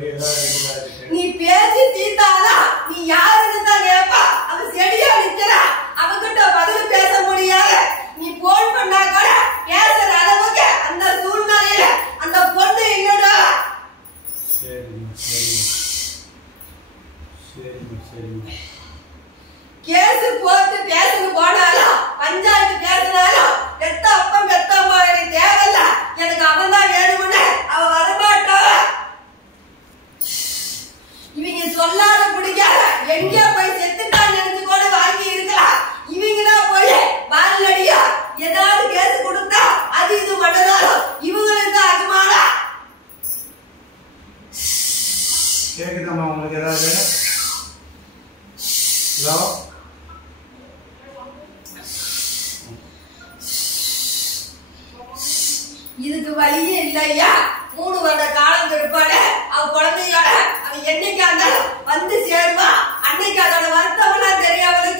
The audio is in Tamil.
நீ பேசி தீத்தாதா நீ யாருன்னு தான் கேப்பா. அவன் செடியா நிக்கிற அவகிட்ட பதில் பேச முடியாது. நீ போன் பண்ணா கூட பேசுற அளவுக்கு அந்த சூழ்நிலையில அந்த பொண்ணு இல்லடா. கேசு போட்டு பேசுன்னு போனாலும் பஞ்சாயத்து பேசினாலும் பெத்த அப்பம் பெத்த அம்மா எனக்கு தேவையில்ல, எனக்கு அவன் தான் வேணும்னு அவ வரமாட்டா. இவங்க சொல்லாத பிடிக்காத எங்கேயோ போய் செத்துட்டான்னு நினைச்சு கூட வாங்கி இருக்கலாம். இவங்களா போய் வாழடியா ஏதாவது கேசு கொடுத்தா அது இது மட்டும்தான் இவங்களுக்கு அகமானா. கேக்குதாமா உங்களுக்கு ஏதாவது? ஹலோ, இதுக்கு வழியே இல்லையா? 3 வருட காலம் இருப்பாடு அவ குழந்தையோட அவன் என்னைக்கா இருந்தாலும் வந்து சேருவா. அன்னைக்கு அதோட வருத்தம் எல்லாம் தெரியாமலுக்கு